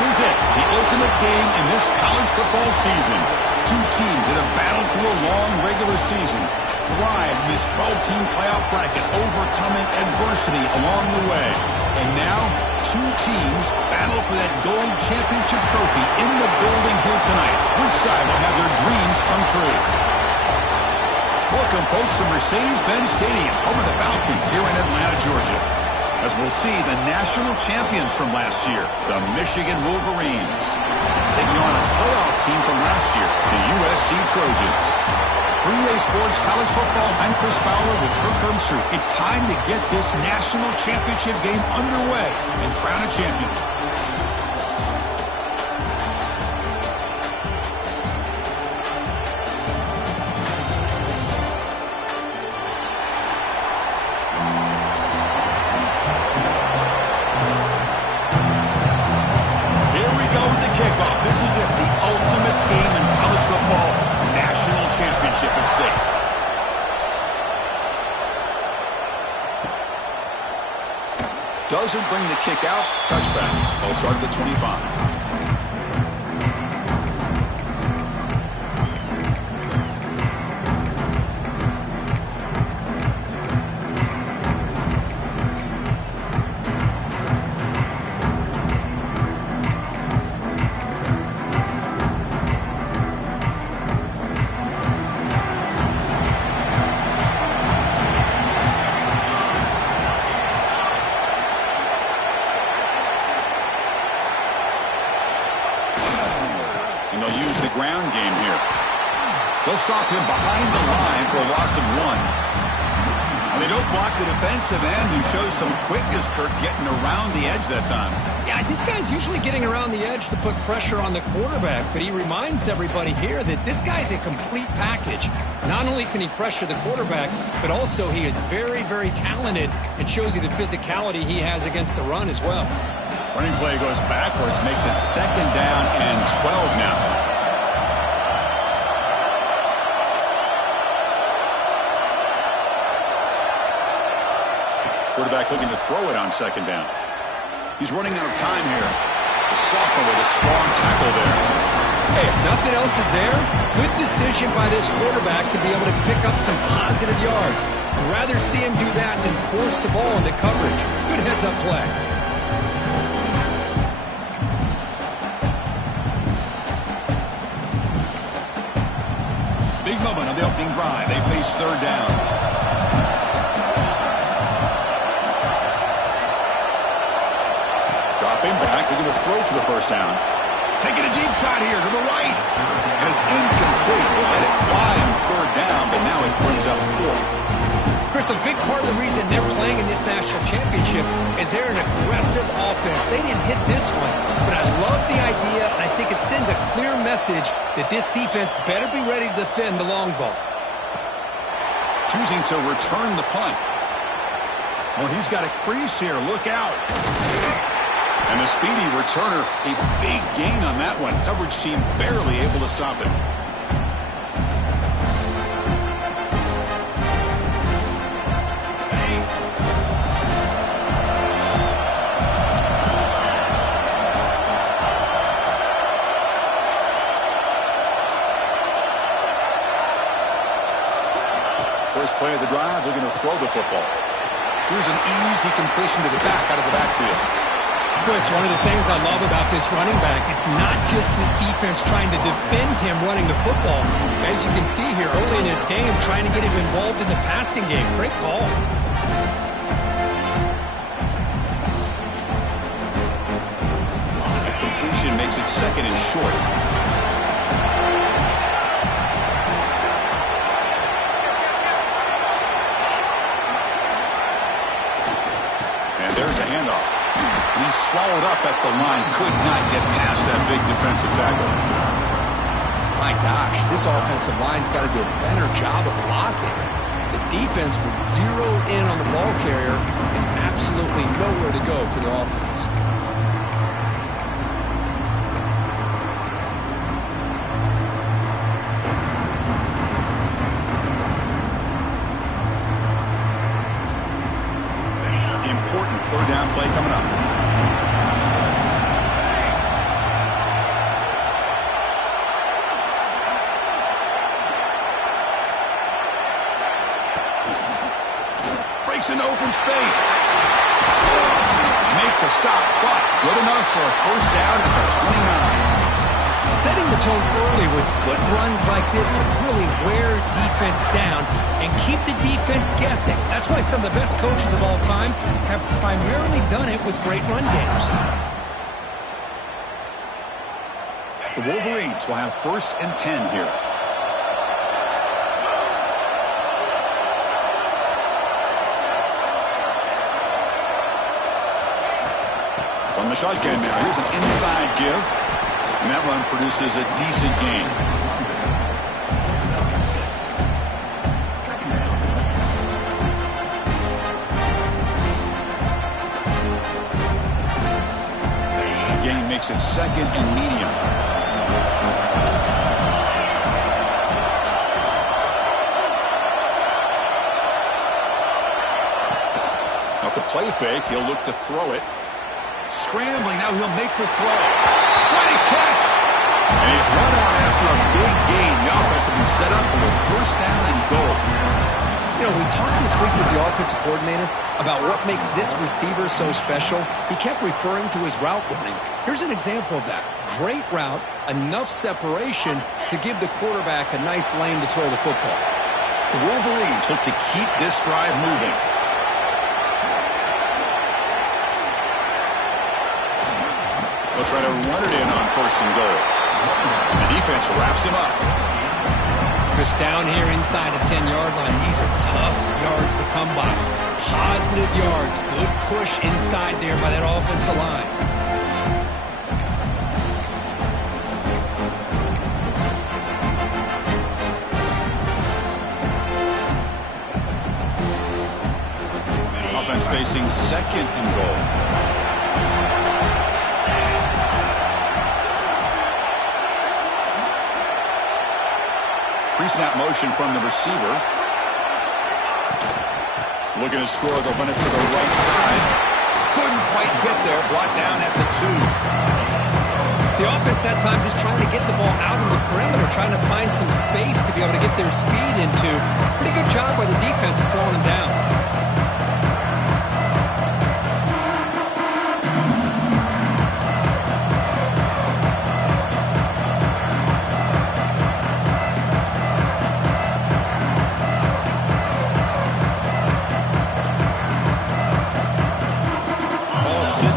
is it, the ultimate game in this college football season. Two teams that have battled through a long regular season, thrived in this 12-team playoff bracket, overcoming adversity along the way. And now, two teams battle for that gold championship trophy in the building here tonight. Which side will have their dreams come true? Welcome, folks, to Mercedes-Benz Stadium, home of the Falcons here in Atlanta, Georgia, as we'll see the national champions from last year, the Michigan Wolverines, taking on a playoff team from last year, the USC Trojans. For EA Sports College Football, I'm Chris Fowler with Kirk Herbstreit. It's time to get this national championship game underway and crown a champion. This is it, the ultimate game in college football, national championship at stake. Doesn't bring the kick out, touchback. They'll start at the 25. Ground game here. They'll stop him behind the line for a loss of 1. And they don't block the defensive end, who shows some quickness, Kirk, getting around the edge that time. Yeah, this guy's usually getting around the edge to put pressure on the quarterback, but he reminds everybody here that this guy's a complete package. Not only can he pressure the quarterback, but also he is very, very talented and shows you the physicality he has against the run as well. Running play goes backwards, makes it 2nd down and 12 now. Quarterback looking to throw it on 2nd down. He's running out of time here. The sophomore with a strong tackle there. Hey, if nothing else is there, good decision by this quarterback to be able to pick up some positive yards. I'd rather see him do that than force the ball into coverage. Good heads-up play. Big moment on the opening drive. They face 3rd down. Dropping back, we're going to throw for the 1st down. Taking a deep shot here to the right. And it's incomplete. They let it fly on 3rd down, but now it brings up 4th. Chris, a big part of the reason they're playing in this national championship is they're an aggressive offense. They didn't hit this one, but I love the idea, and I think it sends a clear message that this defense better be ready to defend the long ball. Choosing to return the punt. Oh, he's got a crease here. Look out. And the speedy returner, a big gain on that one. Coverage team barely able to stop it. First play of the drive, they're going to throw the football. Here's an easy completion to the back out of the backfield. Chris, one of the things I love about this running back, it's not just this defense trying to defend him running the football. As you can see here early in this game, trying to get him involved in the passing game. Great call. The completion makes it 2nd and short. And there's a handoff. He's swallowed up at the line. Could not get past that big defensive tackle. My gosh, this offensive line's got to do a better job of blocking. The defense was zeroed in on the ball carrier and absolutely nowhere to go for the offense. Important 3rd down play coming up. breaks into open space. Make the stop, but good enough for a first down at the 29. Setting the tone early with good runs like this can really wear defense down and keep the defense guessing. That's why some of the best coaches of all time have primarily done it with great run games. The Wolverines will have 1st and 10 here. From the shotgun now, here's an inside give. And that run produces a decent gain. Gain makes it 2nd and medium. Off the play fake, he'll look to throw it. Scrambling, now he'll make the throw. What a catch! And he's run out after a big gain. The offense will be set up with a 1st down and goal. You know, we talked this week with the offensive coordinator about what makes this receiver so special. He kept referring to his route running. Here's an example of that. Great route, enough separation to give the quarterback a nice lane to throw the football. The Wolverines look to keep this drive moving. They'll try to run it in on 1st and goal. The defense wraps him up. Chris, down here inside the 10-yard line, these are tough yards to come by. Positive yards. Good push inside there by that offensive line. Offense facing 2nd and goal. Pre-snap motion from the receiver. Looking to score, they'll run it to the right side. Couldn't quite get there, brought down at the 2. The offense that time just trying to get the ball out on the perimeter, trying to find some space to be able to get their speed into. Pretty good job by the defense of slowing them down.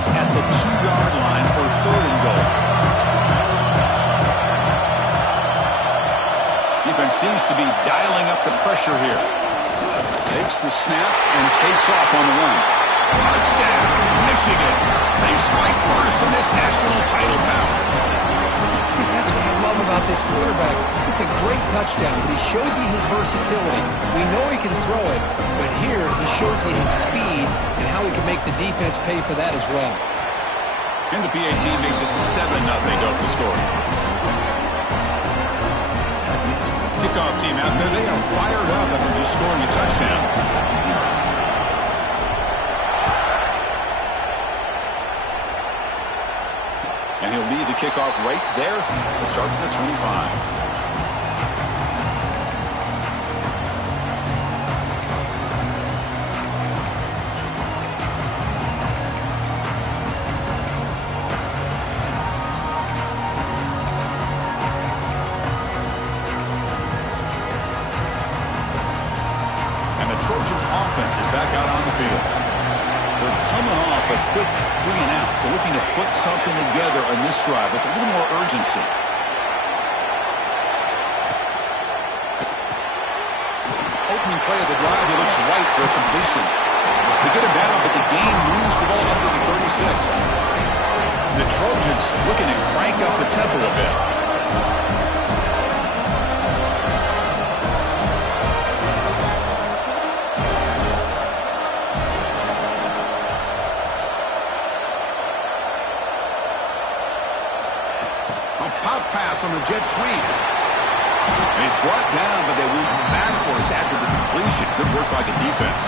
At the 2-yard line for 3rd and goal. Defense seems to be dialing up the pressure here. Takes the snap and takes off on the run. Touchdown, Michigan. They strike first in this national title bout. Chris, that's what I love about this quarterback. It's a great touchdown, but he shows you his versatility. We know he can throw it, but here he shows you his speed and how he can make the defense pay for that as well. And the PAT makes it 7-0 open score. Kickoff team out there, they are fired up after just scoring a touchdown. And he'll lead the kickoff right there to start at the 25. Trojans offense is back out on the field. They're coming off a quick 3-and-out, so looking to put something together on this drive with a little more urgency. Opening play of the drive, he looks right for a completion. They get him down, but the gain moves the ball under the 36. The Trojans looking to crank up the tempo a bit. On the jet sweep. And he's brought down, but they went backwards after the completion. Good work by the defense.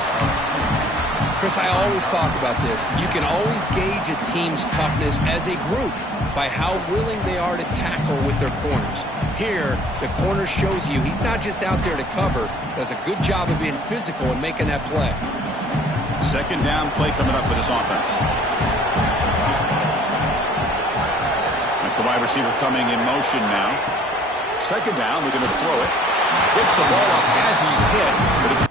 Chris, I always talk about this. You can always gauge a team's toughness as a group by how willing they are to tackle with their corners. Here, the corner shows you he's not just out there to cover, does a good job of being physical and making that play. Second down play coming up for this offense. That's the wide receiver coming in motion now. Second down, we're going to throw it. Picks the ball up as he's hit, but it's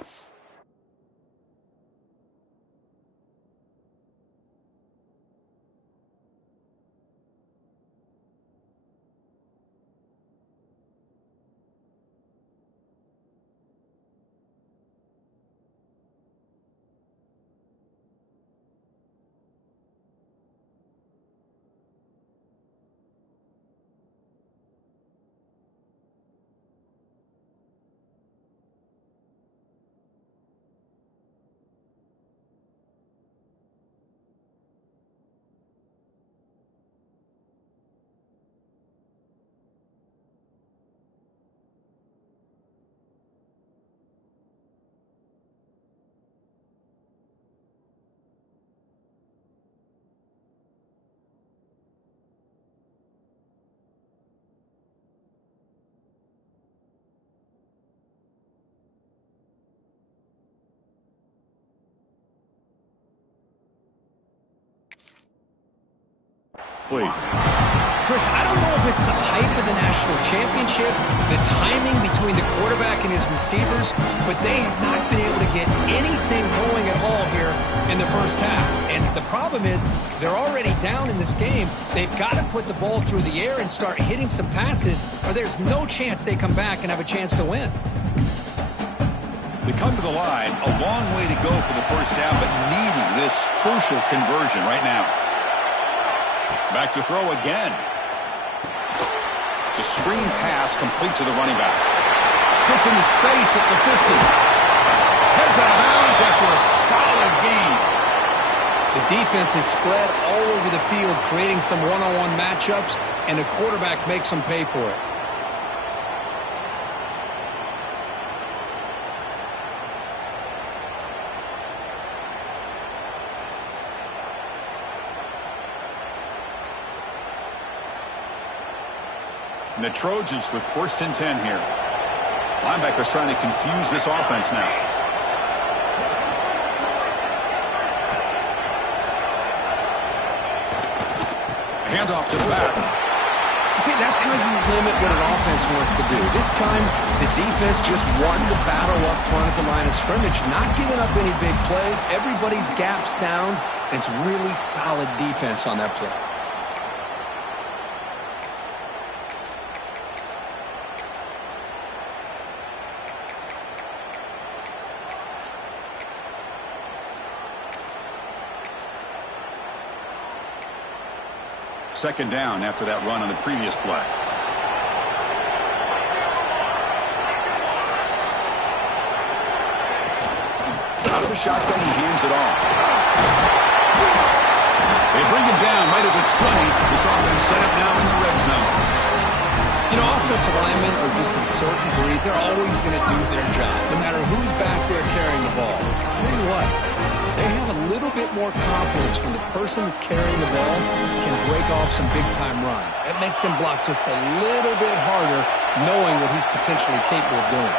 please. Chris, I don't know if it's the hype of the national championship, the timing between the quarterback and his receivers, but they have not been able to get anything going at all here in the first half. And the problem is they're already down in this game. They've got to put the ball through the air and start hitting some passes, or there's no chance they come back and have a chance to win. We come to the line, a long way to go for the first half, but needing this crucial conversion right now. Back to throw again. It's a screen pass complete to the running back. Gets into space at the 50. Heads out of bounds after a solid gain. The defense is spread all over the field, creating some one-on-one matchups, and the quarterback makes them pay for it. And the Trojans with 1st and 10 here. Linebackers trying to confuse this offense now. A handoff to the back. See, that's how you limit what an offense wants to do. This time, the defense just won the battle up front at the line of scrimmage, not giving up any big plays. Everybody's gap sound. It's really solid defense on that play. Second down after that run on the previous play. Out of the shotgun, he hands it off. They bring him down right at the 20. This offense set up now in the red zone. You know, offensive linemen are just a certain breed. They're always going to do their job, no matter who's back there carrying the ball. I'll tell you what, they have a little bit more confidence when the person that's carrying the ball can break off some big-time runs. That makes them block just a little bit harder, knowing what he's potentially capable of doing.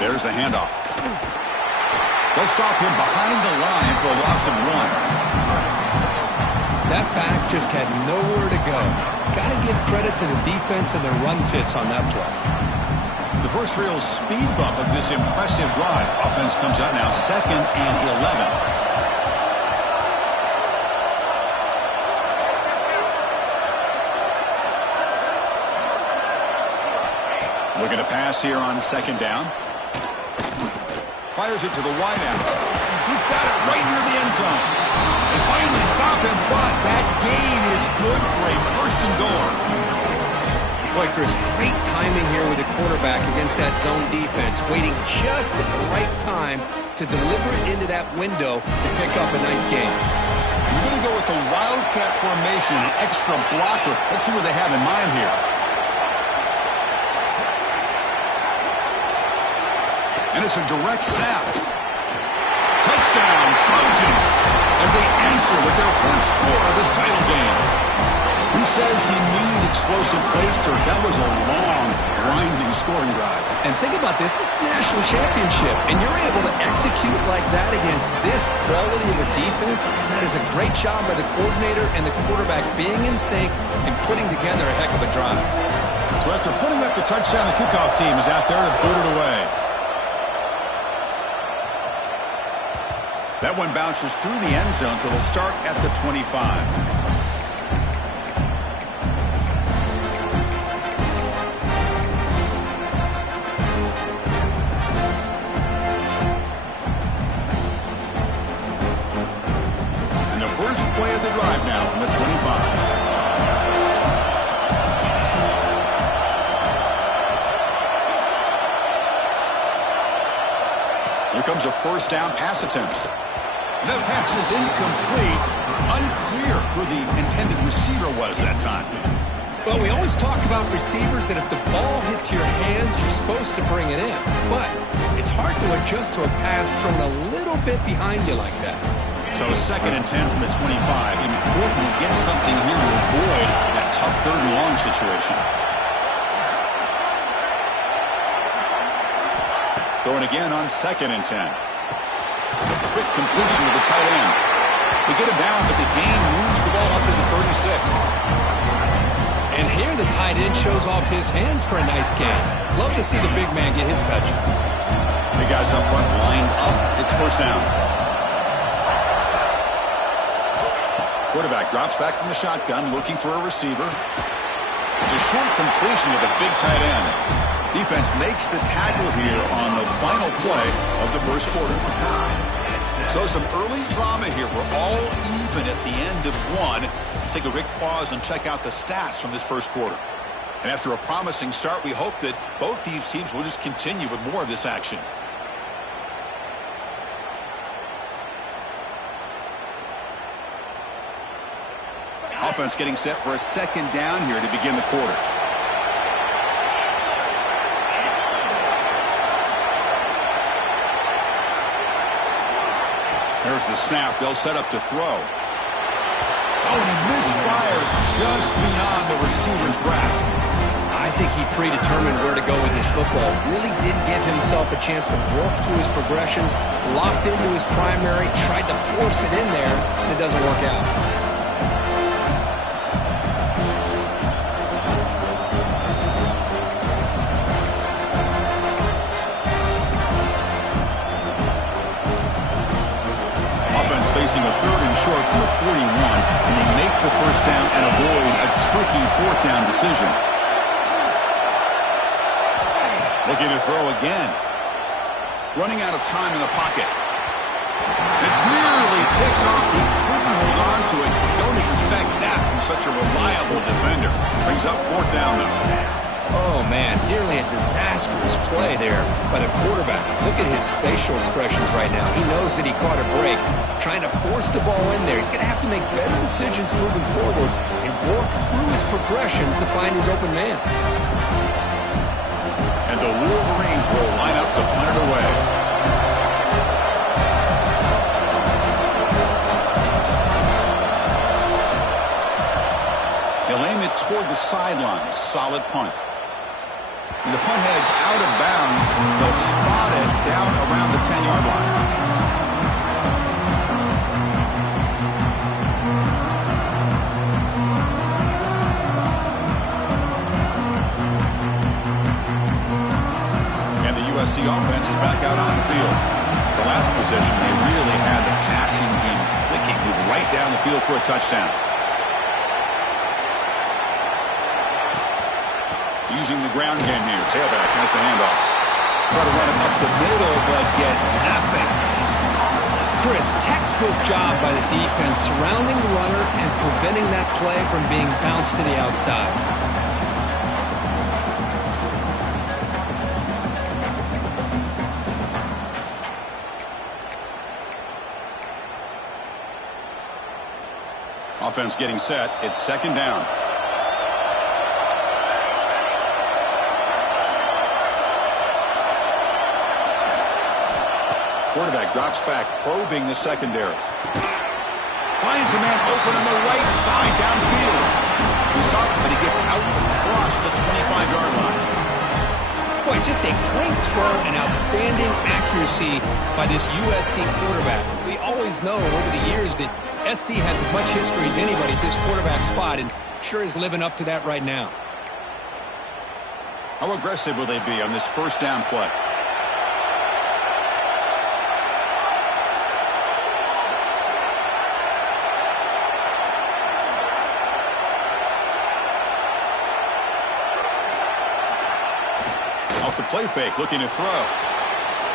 There's the handoff. They'll stop him behind the line for a loss of 1. That back just had nowhere to go. Got to give credit to the defense and their run fits on that play. The first real speed bump of this impressive drive. Offense comes out now 2nd and 11. Looking to pass here on 2nd down. Fires it to the wideout. He's got it right near the end zone. And finally stop him, but that gain is good for a 1st and goal. Boy, Chris, great timing here with the quarterback against that zone defense, waiting just at the right time to deliver it into that window to pick up a nice gain. We're going to go with the Wildcat formation, an extra blocker. Let's see what they have in mind here. And it's a direct snap. Touchdown, Trojans, as they answer with their first score of this title game. Who says you need explosive plays, Kirk? That was a long, grinding scoring drive. And think about this. This is the national championship, and you're able to execute like that against this quality of a defense, and that is a great job by the coordinator and the quarterback being in sync and putting together a heck of a drive. So after putting up the touchdown, the kickoff team is out there to boot it away. That one bounces through the end zone, so they'll start at the 25. First play of the drive now from the 25. Here comes a first down pass attempt. The pass is incomplete. Unclear who the intended receiver was that time. Well, we always talk about receivers that if the ball hits your hands, you're supposed to bring it in. But it's hard to adjust to a pass thrown a little bit behind you like that. So 2nd and 10 from the 25. Important to get something here to avoid that tough 3rd and long situation. Throwing again on 2nd and 10. Quick completion to the tight end. They get him down, but the gain moves the ball up to the 36. And here the tight end shows off his hands for a nice gain. Love to see the big man get his touches. The guys up front lined up. It's first down. Quarterback drops back from the shotgun, looking for a receiver. It's a short completion to the big tight end. Defense makes the tackle here on the final play of the first quarter. So some early drama here. We're all even at the end of one. Let's take a quick pause and check out the stats from this first quarter. And after a promising start, we hope that both these teams will just continue with more of this action. Offense getting set for a second down here to begin the quarter. There's the snap. They'll set up to throw. Oh, and he misfires just beyond the receiver's grasp. I think he predetermined where to go with his football. Really did give himself a chance to work through his progressions, locked into his primary, tried to force it in there, and it doesn't work out. Facing a 3rd and short from the 41, and they make the first down and avoid a tricky 4th down decision. Looking to throw again. Running out of time in the pocket. It's nearly picked off. He couldn't hold on to it. Don't expect that from such a reliable defender. Brings up 4th down, though. Oh, man, nearly a disastrous play there by the quarterback. Look at his facial expressions right now. He knows that he caught a break, trying to force the ball in there. He's going to have to make better decisions moving forward and work through his progressions to find his open man. And the Wolverines will line up to punt it away. They'll aim it toward the sideline. Solid punt. And the punt heads out of bounds. They'll spot it down around the 10-yard line. And the USC offense is back out on the field. The last possession, they really had the passing game clicking, move right down the field for a touchdown. Using the ground game here. Tailback has the handoff. Try to run it up the middle, but get nothing. Chris, textbook job by the defense surrounding the runner and preventing that play from being bounced to the outside. Offense getting set. It's 2nd down. Quarterback drops back, probing the secondary. Finds a man open on the right side downfield. He's up, but he gets out across the 25-yard line. Boy, just a great throw and outstanding accuracy by this USC quarterback. We always know over the years that SC has as much history as anybody at this quarterback spot, and sure is living up to that right now. How aggressive will they be on this first down play? Off the play fake, looking to throw.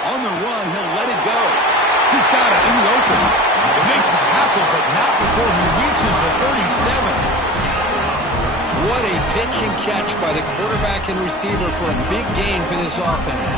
On the run, he'll let it go. He's got it in the open. They make the tackle, but not before he reaches the 37. What a pitch and catch by the quarterback and receiver for a big gain for this offense.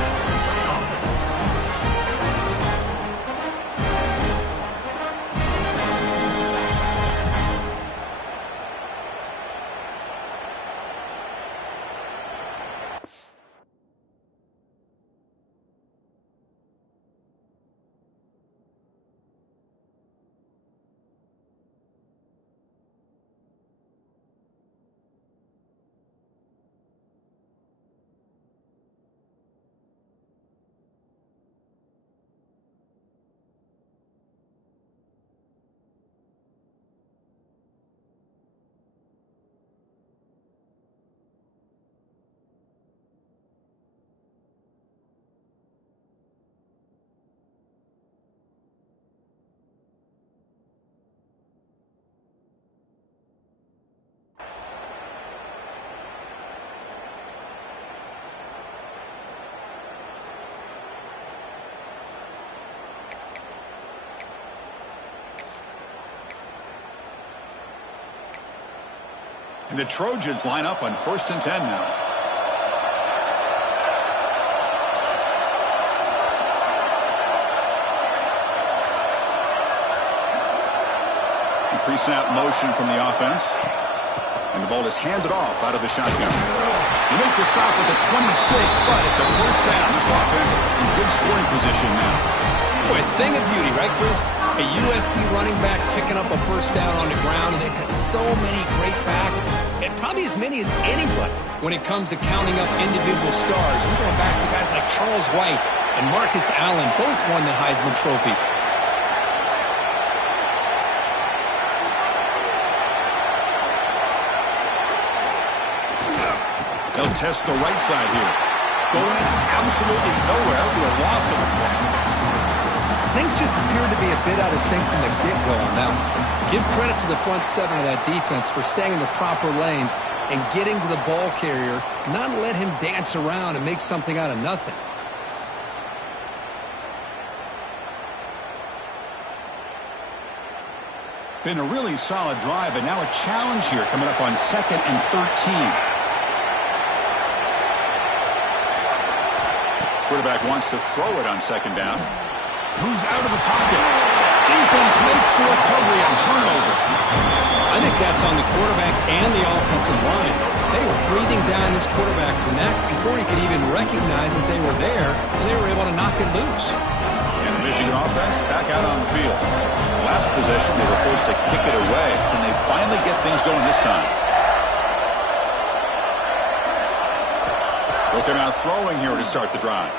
And the Trojans line up on 1st and 10 now. Pre-snap motion from the offense. And the ball is handed off out of the shotgun. They make the stop at the 26, but it's a first down. This offense in good scoring position now. Boy, a thing of beauty, right, Chris? A USC running back picking up a first down on the ground, and they've had so many great backs, and probably as many as anybody when it comes to counting up individual stars. I'm going back to guys like Charles White and Marcus Allen, both won the Heisman Trophy. They'll test the right side here. Going absolutely nowhere with a loss of the play. Things just appeared to be a bit out of sync from the get-go on that one. Give credit to the front seven of that defense for staying in the proper lanes and getting to the ball carrier, not let him dance around and make something out of nothing. Been a really solid drive, but now a challenge here coming up on 2nd and 13. Quarterback wants to throw it on 2nd down. Moves out of the pocket. Defense makes the recovery and turnover. I think that's on the quarterback and the offensive line. They were breathing down this quarterback's neck before he could even recognize that they were there, and they were able to knock it loose. And the Michigan offense back out on the field. Last possession, they were forced to kick it away. Can they finally get things going this time? But they're not throwing here to start the drive.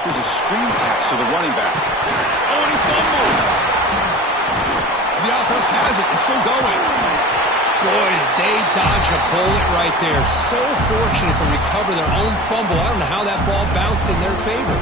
Here's a screen pass to the running back. Oh, and he fumbles. The offense has it and still going. Boy, did they dodge a bullet right there. So fortunate to recover their own fumble. I don't know how that ball bounced in their favor.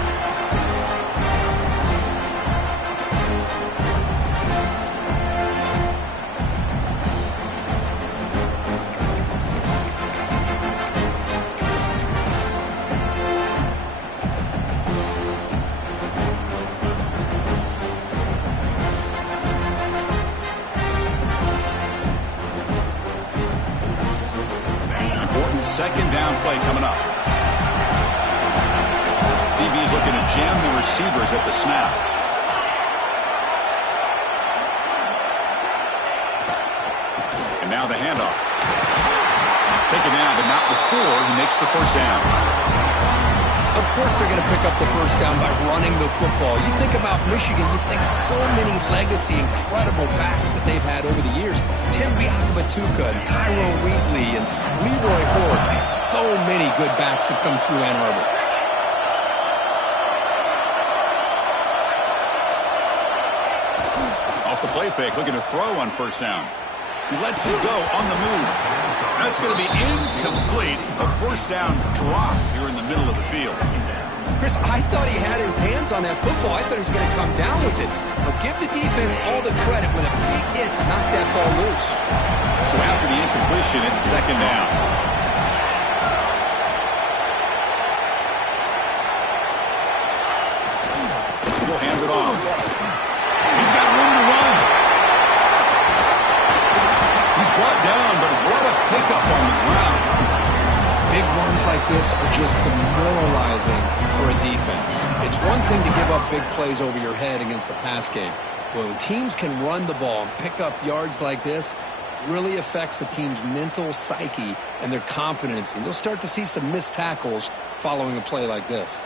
Second down play coming up. DB's looking to jam the receivers at the snap. And now the handoff. Taken down, but not before he makes the first down. Of course they're going to pick up the first down by running the football. You think about Michigan, you think so many legacy, incredible backs that they've had over the years. Tim Biakabatuka and Tyrone Wheatley and Leroy Horde. Man, so many good backs have come through Ann Arbor. Off the play fake, looking to throw on first down. He lets it go on the move. That's going to be incomplete. A first down drop here in the middle of the field. Chris, I thought he had his hands on that football. I thought he was going to come down with it. But give the defense all the credit with a big hit to knock that ball loose. So after the incompletion, it's second down. He'll hand it off. He's got room to run. He's brought down, but what a pickup on the ground. Big runs like this are just demoralizing for a defense. It's one thing to give up big plays over your head against the pass game. When teams can run the ball and pick up yards like this, it really affects the team's mental psyche and their confidence. And you'll start to see some missed tackles following a play like this.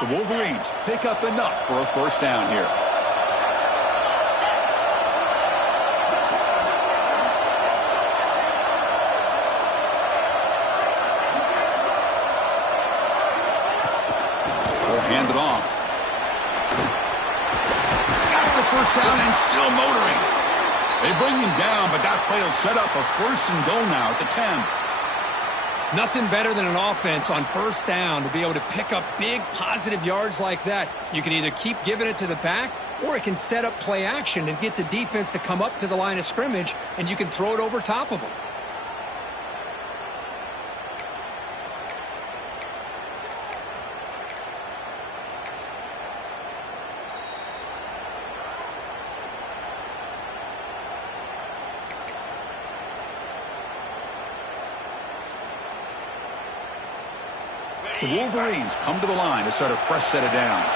The Wolverines pick up enough for a first down here. They'll hand it off. Got the first down and still motoring. They bring him down, but that play will set up a first and goal now at the 10. Nothing better than an offense on first down to be able to pick up big positive yards like that. You can either keep giving it to the back, or it can set up play action and get the defense to come up to the line of scrimmage, and you can throw it over top of them. The Wolverines come to the line to start a fresh set of downs.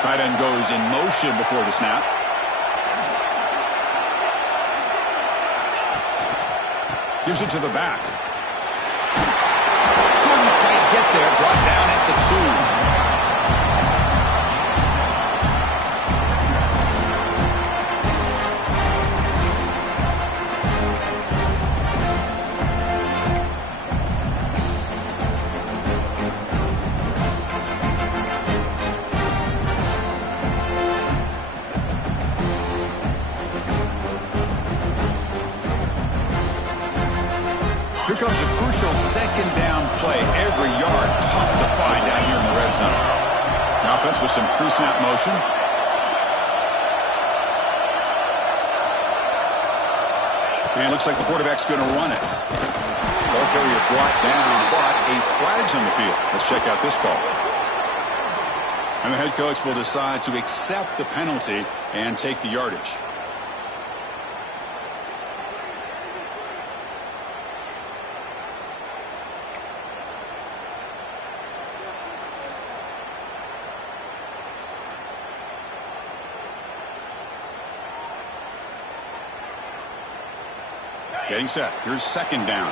Tight end goes in motion before the snap. Gives it to the back. Couldn't quite get there. Brought down at the 2. Here comes a crucial second down play. Every yard tough to find down here in the red zone. The offense with some pre-snap motion. And it looks like the quarterback's going to run it. Ball carrier brought down, but a flag's on the field. Let's check out this call. And the head coach will decide to accept the penalty and take the yardage. Getting set. Here's second down.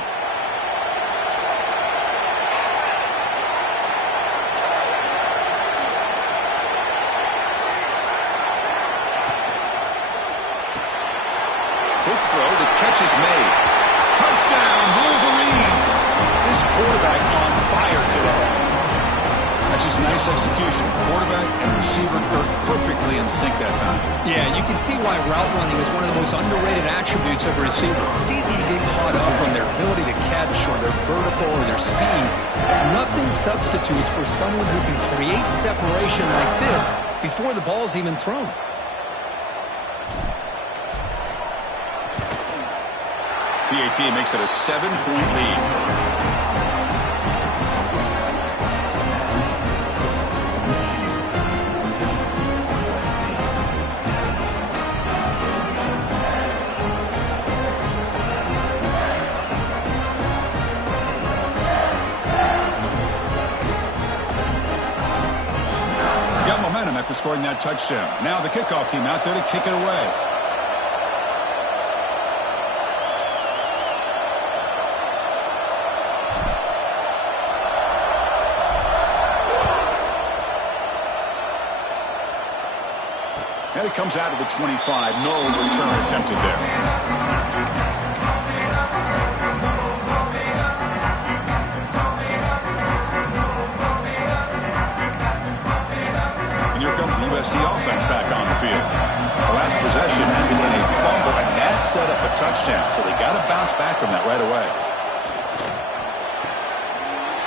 Quick throw. The catch is made. Touchdown, Wolverines. This quarterback on fire today. That's just nice execution. Quarterback and receiver perfectly in sync that time. Yeah, you can see why route running is one of the most underrated attributes of a receiver. It's easy to get caught up on their ability to catch or their vertical or their speed, but nothing substitutes for someone who can create separation like this before the ball's even thrown. PAT makes it a 7-point lead. got momentum after scoring that touchdown. Now the kickoff team out there to kick it away. And it comes out of the 25. No return attempted there. And here comes the USC offense back on the field. The last possession ended in a fumble, and that set up a touchdown. So they got to bounce back from that right away.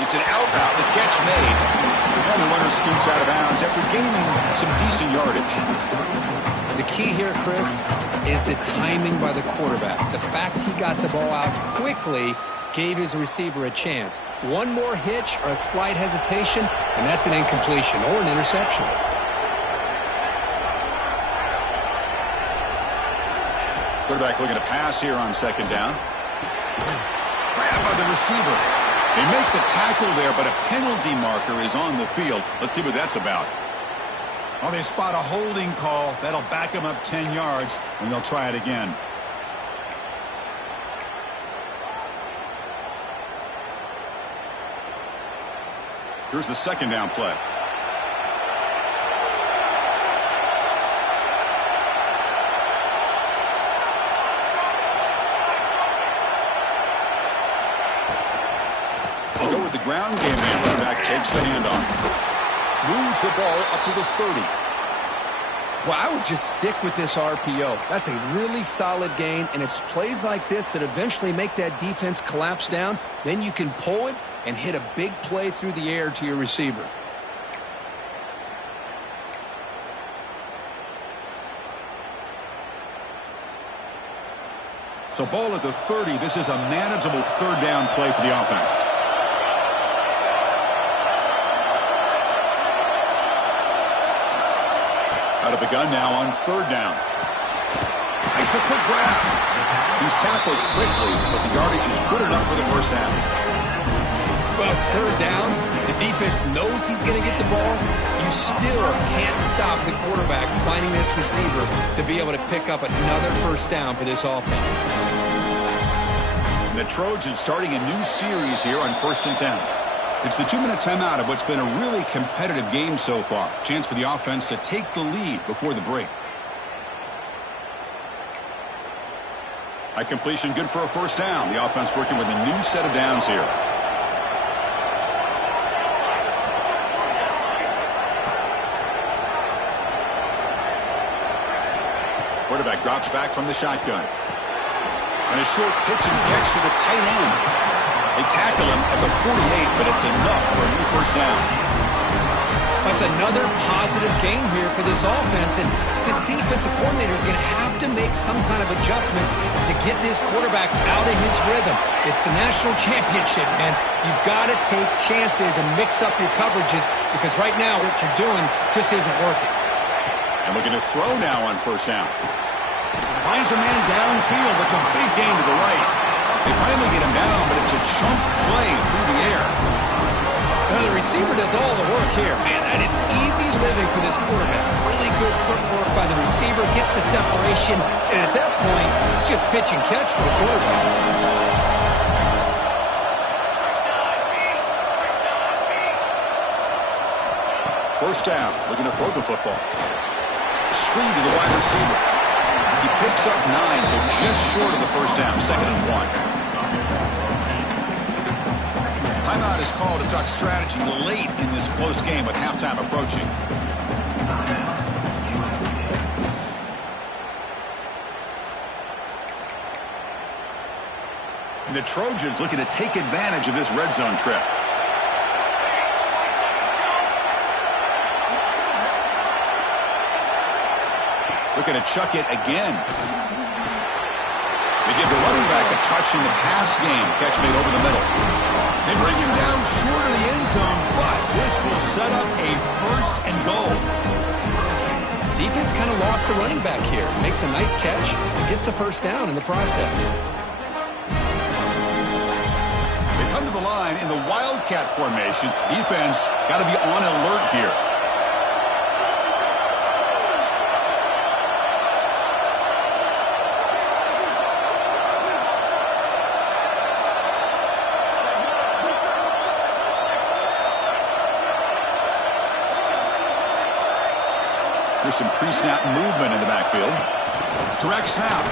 It's an out route, the catch made. And the runner scoots out of bounds after gaining some decent yardage. The key here, Chris, is the timing by the quarterback. The fact he got the ball out quickly gave his receiver a chance. One more hitch or a slight hesitation, and that's an incompletion or an interception. Quarterback looking to pass here on second down. Grabbed by the receiver. They make the tackle there, but a penalty marker is on the field. Let's see what that's about. Oh, they spot a holding call. That'll back them up 10 yards, and they'll try it again. Here's the second down play. They'll go with the ground game. The running back takes the handoff. Moves the ball up to the 30. Well, I would just stick with this RPO. That's a really solid gain, and it's plays like this that eventually make that defense collapse down. Then you can pull it and hit a big play through the air to your receiver. So ball at the 30. This is a manageable third down play for the offense. Out of the gun now on third down. Makes a quick grab. He's tackled quickly, but the yardage is good enough for the first down. Well, it's third down. The defense knows he's going to get the ball. You still can't stop the quarterback finding this receiver to be able to pick up another first down for this offense. And the Trojans starting a new series here on 1st and 10. It's the 2-minute timeout of what's been a really competitive game so far. Chance for the offense to take the lead before the break. A completion good for a first down. The offense working with a new set of downs here. Quarterback drops back from the shotgun. And a short pitch and catch to the tight end. They tackle him at the 48, but it's enough for a new first down. That's another positive gain here for this offense, and this defensive coordinator is going to have to make some kind of adjustments to get this quarterback out of his rhythm. It's the national championship, man. You've got to take chances and mix up your coverages because right now what you're doing just isn't working. And looking to throw now on first down. Finds a man downfield. That's a big gain to the right. They finally get him down, but it's a chunk play through the air. Now the receiver does all the work here. Man, that is easy living for this quarterback. Really good footwork by the receiver, gets the separation, and at that point, it's just pitch and catch for the quarterback. First down, looking to throw the football. Screen to the wide receiver. He picks up 9, so just short of the first down, 2nd and 1. Timeout is called to talk strategy late in this close game with halftime approaching. And the Trojans looking to take advantage of this red zone trip. Looking to chuck it again. They give the running back a touch in the pass game. Catch made over the middle. They bring him down short of the end zone, but this will set up a 1st and goal. Defense kind of lost the running back here. Makes a nice catch and gets the first down in the process. They come to the line in the Wildcat formation. Defense got to be on alert here. There's some pre-snap movement in the backfield. Direct snap.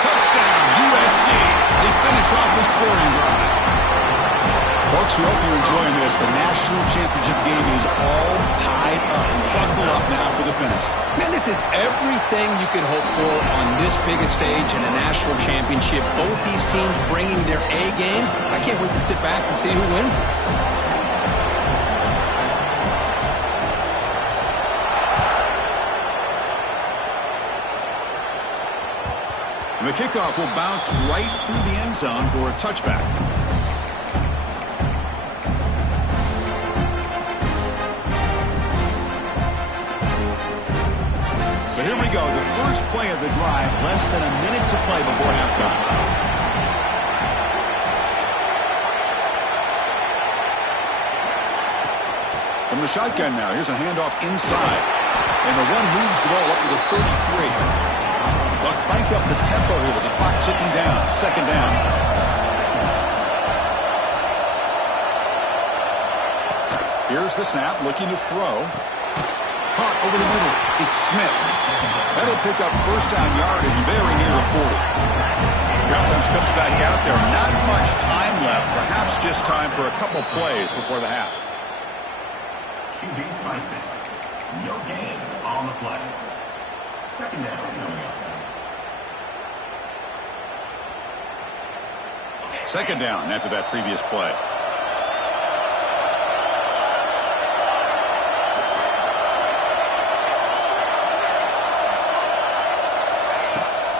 Touchdown, USC. They finish off the scoring drive. Folks, we hope you're enjoying this. The national championship game is all tied up. Buckle up now for the finish. Man, this is everything you could hope for on this biggest stage in a national championship. Both these teams bringing their A game. I can't wait to sit back and see who wins. The kickoff will bounce right through the end zone for a touchback. So here we go, the first play of the drive, less than a minute to play before halftime. From the shotgun now, here's a handoff inside. And the run moves the ball up to the 33. They'll crank up the tempo here with the clock ticking down. Second down. Here's the snap, looking to throw. Caught over the middle. It's Smith. That'll pick up first down yardage very near the 40. The offense comes back out there. Not much time left. Perhaps just time for a couple plays before the half. QB spicing. No gain on the play. Second down coming up. Second down after that previous play.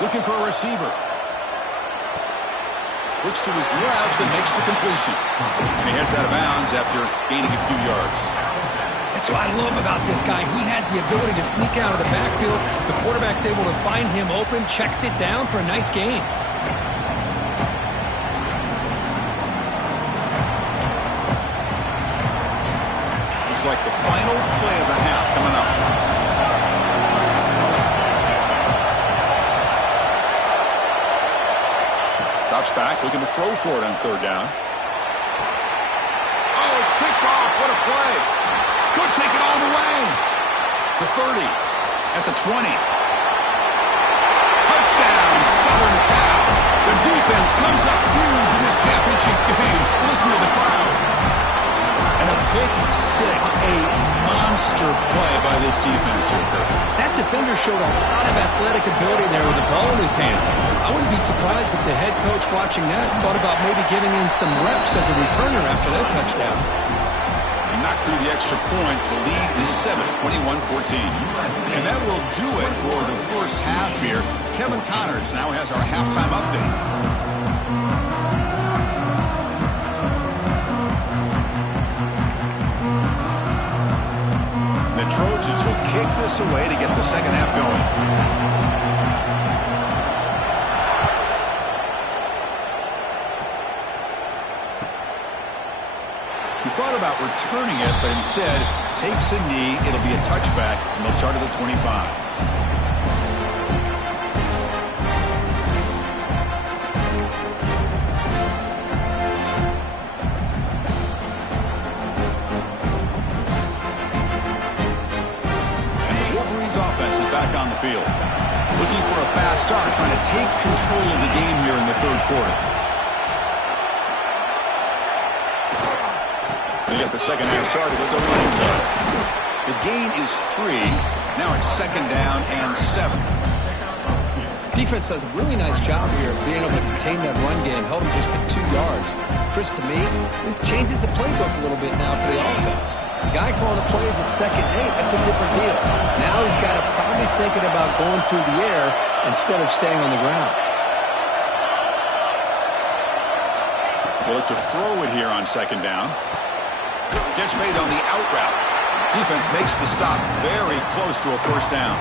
Looking for a receiver. Looks to his left and makes the completion. And he heads out of bounds after gaining a few yards. That's what I love about this guy. He has the ability to sneak out of the backfield. The quarterback's able to find him open, checks it down for a nice gain. Looks like the final play of the half coming up. Drops back, looking to throw for it on third down. Oh, it's picked off. What a play. Could take it all the way. The 30, at the 20. Touchdown, Southern Cal. The defense comes up huge in this championship game. Listen to the crowd. And a pick six, a monster play by this defense here. That defender showed a lot of athletic ability there with the ball in his hands. I wouldn't be surprised if the head coach watching that thought about maybe giving him some reps as a returner after that touchdown. And knocked through the extra point. The lead is 7, 21-14. And that will do it for the first half here. Kevin Connors now has our halftime update. The Trojans will kick this away to get the second half going. He thought about returning it, but instead takes a knee. It'll be a touchback, and they'll start at the 25. On the field. Looking for a fast start, trying to take control of the game here in the third quarter. They got the second half started with a running play. The gain is 3. Now it's second down and 7. Defense does a really nice job here of being able to contain that run game, held him just to 2 yards. Chris, to me, this changes the playbook a little bit now for the offense. The guy calling the plays at 2nd and 8, that's a different deal. Now he's got to probably thinking about going through the air instead of staying on the ground. They look to throw it here on second down. Catch made on the out route. Defense makes the stop very close to a first down.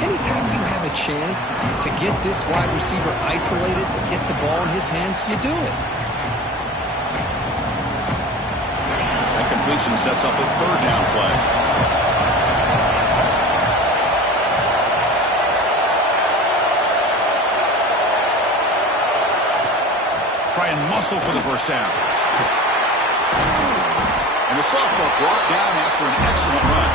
Anytime you have a chance to get this wide receiver isolated, to get the ball in his hands, you do it. That completion sets up a third down play. Try and muscle for the first down. And the sophomore brought down after an excellent run.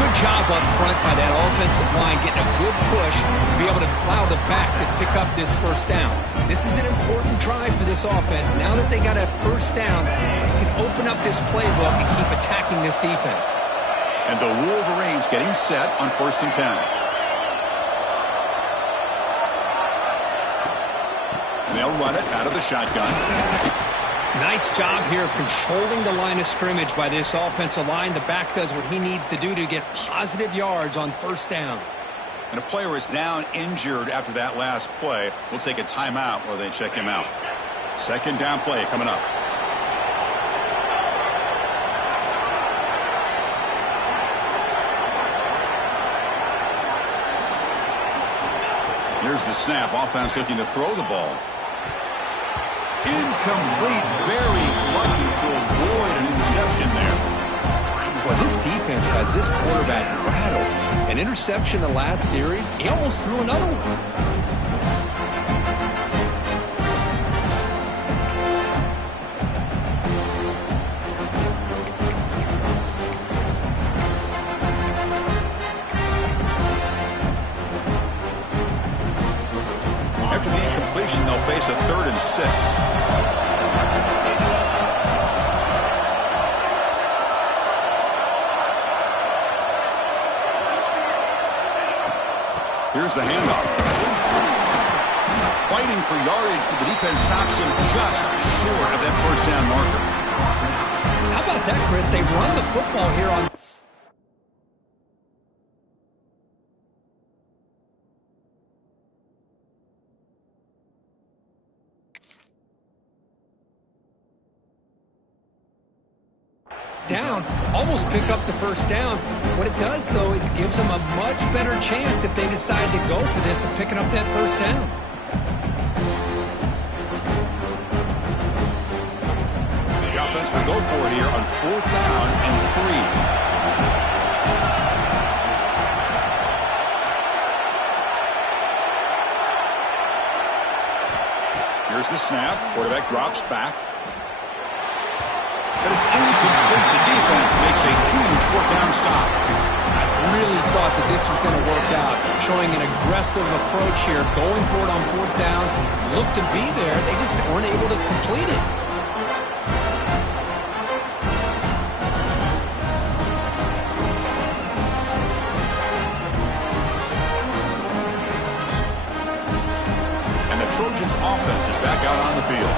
Good job up front by that offensive line, getting a good push to be able to allow the back to pick up this first down. This is an important drive for this offense. Now that they got a first down, they can open up this playbook and keep attacking this defense. And the Wolverines getting set on 1st and 10. They'll run it out of the shotgun. Nice job here of controlling the line of scrimmage by this offensive line. The back does what he needs to do to get positive yards on first down. And a player is down injured after that last play. We'll take a timeout while they check him out. 2nd down play coming up. Here's the snap. Offense looking to throw the ball. Incomplete. Very lucky to avoid an interception there. Well, this defense has this quarterback rattled. An interception the last series, he almost threw another one. After the incompletion, they'll face a 3rd and 6. Here's the handoff. Fighting for yardage, but the defense stops him just short of that first down marker. How about that, Chris? They run the football here on... down, almost pick up the first down. What it does, though, is it gives them a much better chance if they decide to go for this of picking up that first down. The offense will go for it here on 4th down and 3. Here's the snap. Quarterback drops back. But it's incomplete. The defense makes a huge 4th down stop. I really thought that this was going to work out. Showing an aggressive approach here, going for it on 4th down. Looked to be there. They just weren't able to complete it. And the Trojans' offense is back out on the field.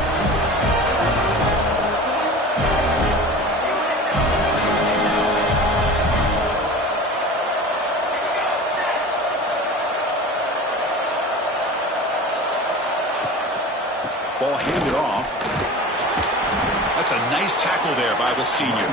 Ball handed off. That's a nice tackle there by the senior.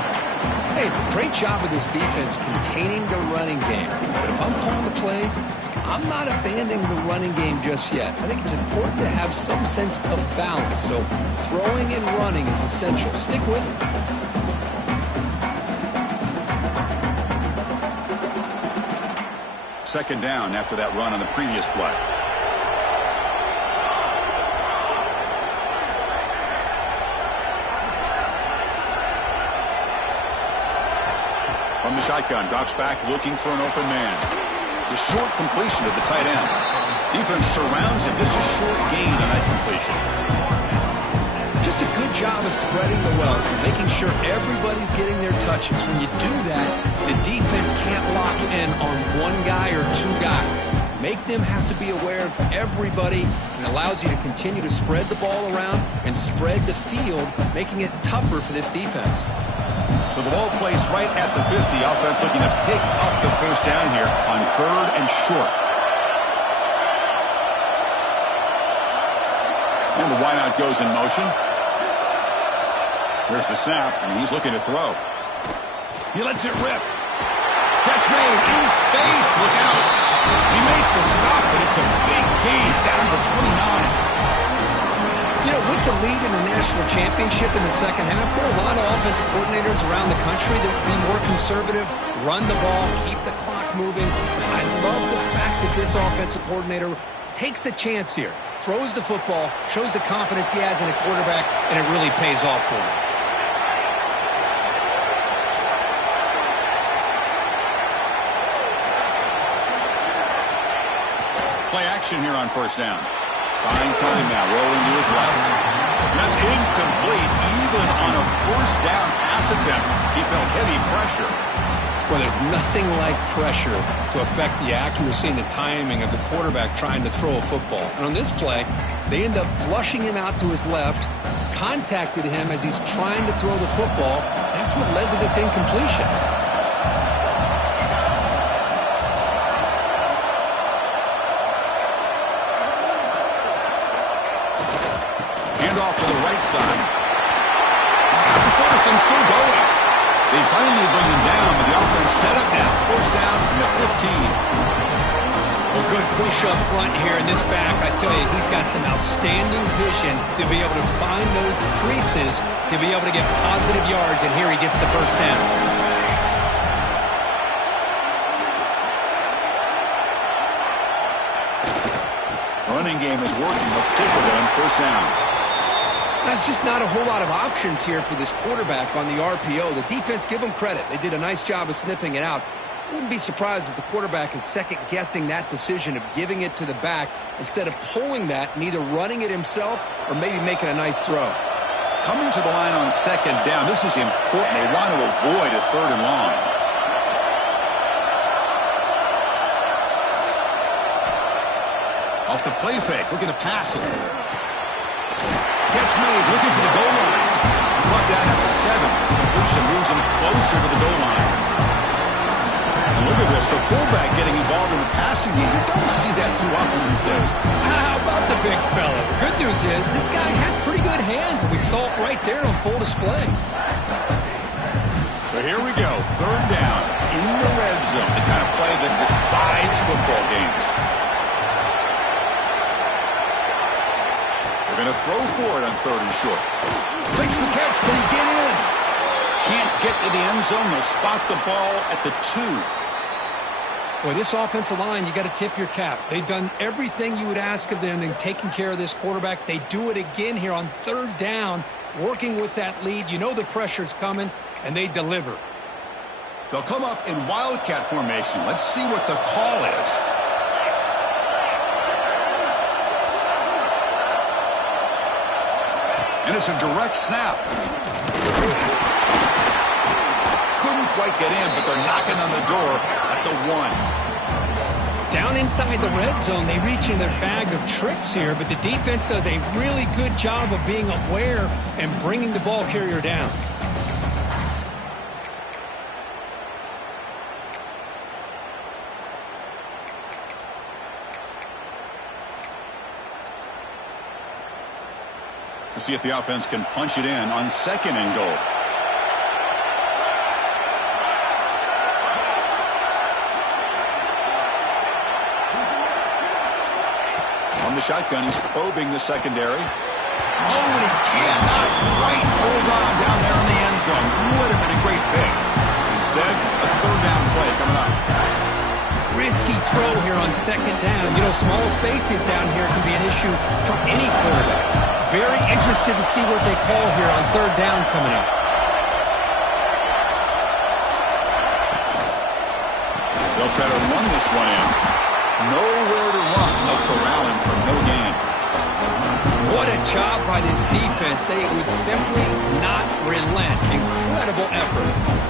Hey, it's a great job of this defense containing the running game. But if I'm calling the plays, I'm not abandoning the running game just yet. I think it's important to have some sense of balance. So throwing and running is essential. Stick with it. Second down after that run on the previous play. From the shotgun, drops back looking for an open man. It's a short completion to the tight end. Defense surrounds him. Just a short gain on that completion. Just a good job of spreading the wealth and making sure everybody's getting their touches. When you do that, the defense can't lock in on one guy or two guys. Make them have to be aware of everybody, and allows you to continue to spread the ball around and spread the field, making it tougher for this defense. So the ball placed right at the 50. Offense looking to pick up the first down here on 3rd and short. And the wideout goes in motion. Here's the snap, and he's looking to throw. He lets it rip. Catch made in space. Look out. He made the stop, but it's a big gain down to 29. You know, with the lead in the national championship in the second half, there are a lot of offensive coordinators around the country that would be more conservative, run the ball, keep the clock moving. I love the fact that this offensive coordinator takes a chance here, throws the football, shows the confidence he has in a quarterback, and it really pays off for him. Play action here on first down. Buying time now, rolling to his left. That's incomplete. Even on a first down pass attempt, he felt heavy pressure. Well, there's nothing like pressure to affect the accuracy and the timing of the quarterback trying to throw a football. And on this play, they end up flushing him out to his left, contacted him as he's trying to throw the football. That's what led to this incompletion. Handoff to the right side. He's got the first and still going. They finally bring him down, but the offense set up now. First down from the 15. Well, good push up front here in this back. I tell you, he's got some outstanding vision to be able to find those creases, to be able to get positive yards, and here he gets the first down. Running game is working. They'll stick with it on first down. There's just not a whole lot of options here for this quarterback on the RPO. The defense, give them credit. They did a nice job of sniffing it out. Wouldn't be surprised if the quarterback is second-guessing that decision of giving it to the back instead of pulling that and either running it himself or maybe making a nice throw. Coming to the line on second down, this is important. They want to avoid a third and long. Off the play fake, looking to pass it. Catch made, looking for the goal line. Brought down at the 7. Completion moves him closer to the goal line. And look at this, the fullback getting involved in the passing game. You don't see that too often these days. How about the big fella? The good news is this guy has pretty good hands, and we saw it right there on full display. So here we go, third down in the red zone, the kind of play that decides football games. They're going to throw for it on third and short. Makes the catch. Can he get in? Can't get to the end zone. They'll spot the ball at the 2. Boy, this offensive line, you got to tip your cap. They've done everything you would ask of them in taking care of this quarterback. They do it again here on third down, working with that lead. You know the pressure's coming, and they deliver. They'll come up in wildcat formation. Let's see what the call is. And it's a direct snap. Couldn't quite get in, but they're knocking on the door at the 1. Down inside the red zone, they reach in their bag of tricks here, but the defense does a really good job of being aware and bringing the ball carrier down. We'll see if the offense can punch it in on second and goal. On the shotgun, he's probing the secondary. Oh, and he cannot quite hold on down there in the end zone. Would have been a great pick. Instead, a third down play coming up. Risky throw here on second down. You know, small spaces down here can be an issue for any quarterback. Very interested to see what they call here on third down coming up. They'll try to run this one in. Nowhere to run. They'll corral him for no gain. What a job by this defense. They would simply not relent. Incredible effort.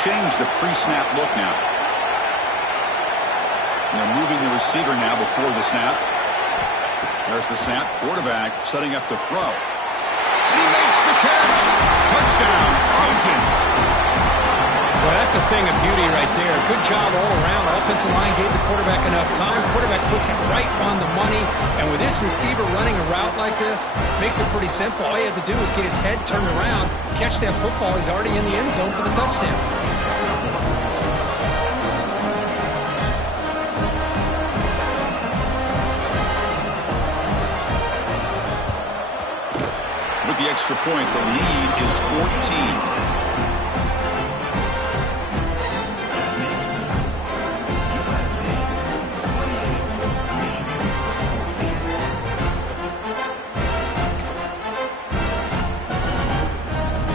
Change the pre-snap look now. They're moving the receiver now before the snap. There's the snap. Quarterback setting up to throw. And he makes the catch. Touchdown, Trojans. Well, that's a thing of beauty right there. Good job all around. Offensive line gave the quarterback enough time. Quarterback puts it right on the money. And with this receiver running a route like this, makes it pretty simple. All you have to do is get his head turned around, catch that football. He's already in the end zone for the touchdown. extra point. The lead is 14.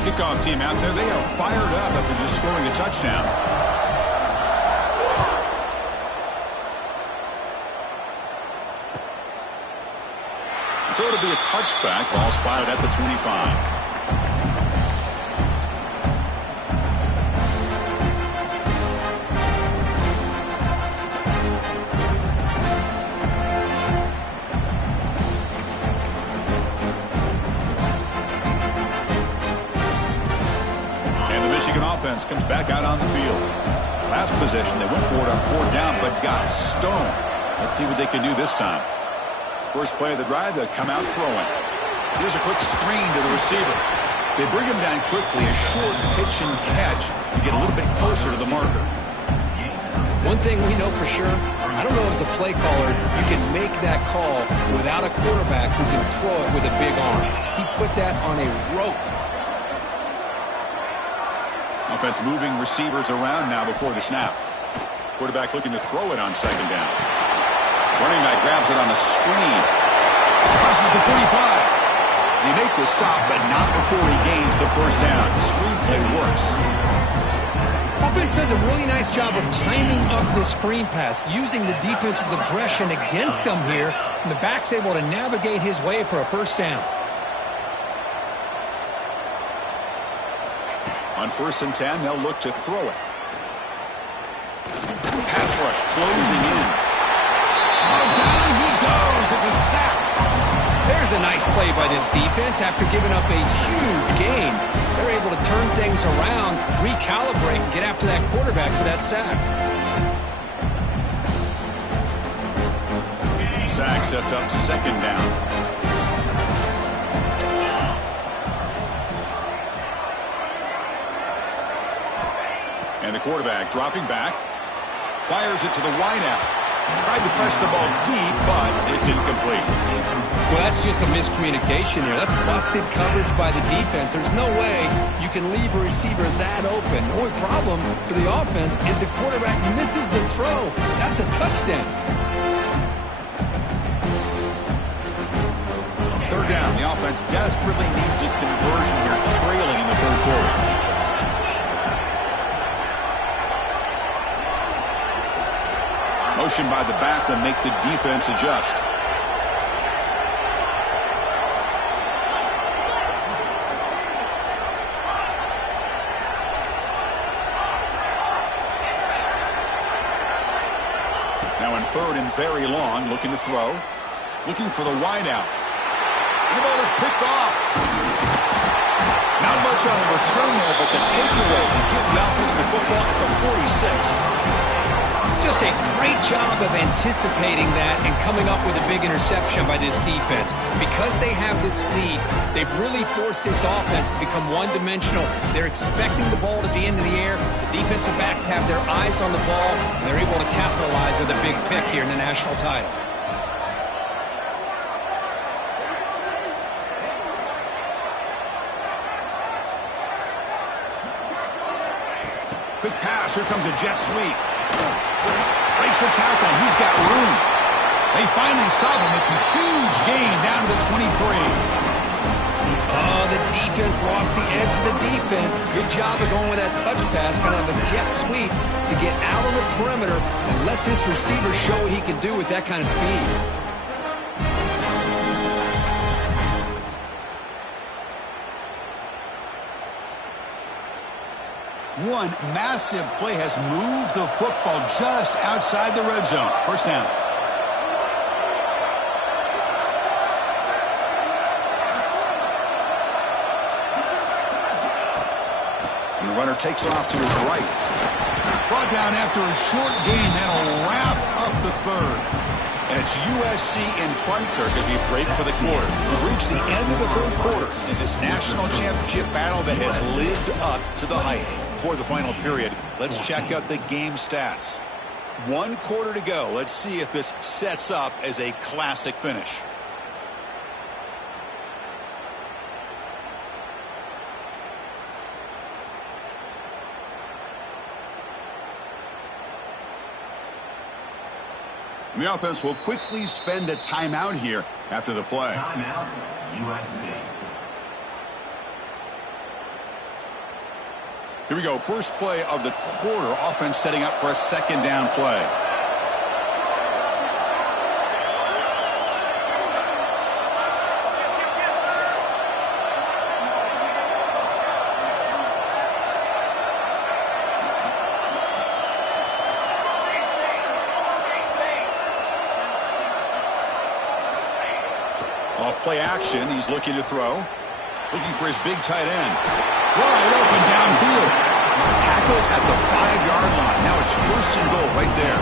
Kickoff team out there, they are fired up after just scoring a touchdown. So it'll be a touchback. Ball spotted at the 25. Offense comes back out on the field. Last possession, they went for it on 4th down, but got stoned. Let's see what they can do this time. First play of the drive, they'll come out throwing. Here's a quick screen to the receiver. They bring him down quickly, a short pitch and catch to get a little bit closer to the marker. One thing we know for sure, I don't know as a play caller, you can make that call without a quarterback who can throw it with a big arm. He put that on a rope. Offense moving receivers around now before the snap. Quarterback looking to throw it on 2nd down. Running back grabs it on a screen. Crosses the 45. They make the stop, but not before he gains the 1st down. The screenplay works. Offense does a really nice job of timing up this screen pass, using the defense's aggression against them here, and the back's able to navigate his way for a 1st down. On 1st and 10, they'll look to throw it. Pass rush closing in. Oh, down he goes. It's a sack. There's a nice play by this defense after giving up a huge gain. They're able to turn things around, recalibrate, and get after that quarterback for that sack. Sack sets up 2nd down. And the quarterback dropping back, fires it to the wideout. Tried to press the ball deep, but it's incomplete. Well, that's just a miscommunication here. That's busted coverage by the defense. There's no way you can leave a receiver that open. The only problem for the offense is the quarterback misses the throw. That's a touchdown. 3rd down. The offense desperately needs a conversion here, trailing in the 3rd quarter. Motion by the back will make the defense adjust. Now in 3rd and very long, looking to throw. Looking for the wideout. The ball is picked off. Not much on the return there, but the takeaway will give the offense the football at the 46. Just a great job of anticipating that and coming up with a big interception by this defense. Because they have this lead, they've really forced this offense to become one-dimensional. They're expecting the ball to be into the air. The defensive backs have their eyes on the ball, and they're able to capitalize with a big pick here in the national title. Quick pass. Here comes a jet sweep. Breaks a tackle. He's got room. They finally stop him. It's a huge gain down to the 23. Oh, the defense lost the edge of the defense. Good job of going with that touch pass, kind of a jet sweep to get out on the perimeter and let this receiver show what he can do with that kind of speed. One massive play has moved the football just outside the red zone. 1st down. And the runner takes off to his right. Brought down after a short gain. That'll wrap up the 3rd. And it's USC in front here as we break for the quarter. We've reached the end of the 3rd quarter in this national championship battle that has lived up to the hype. For the final period, let's check out the game stats. 1 quarter to go. Let's see if this sets up as a classic finish. And the offense will quickly spend a timeout here after the play. Timeout, USC. Here we go. First play of the quarter. Offense setting up for a second down play. Off play action. He's looking to throw. Looking for his big tight end. Wide open downfield. Tackle at the 5-yard line. Now it's first and goal right there.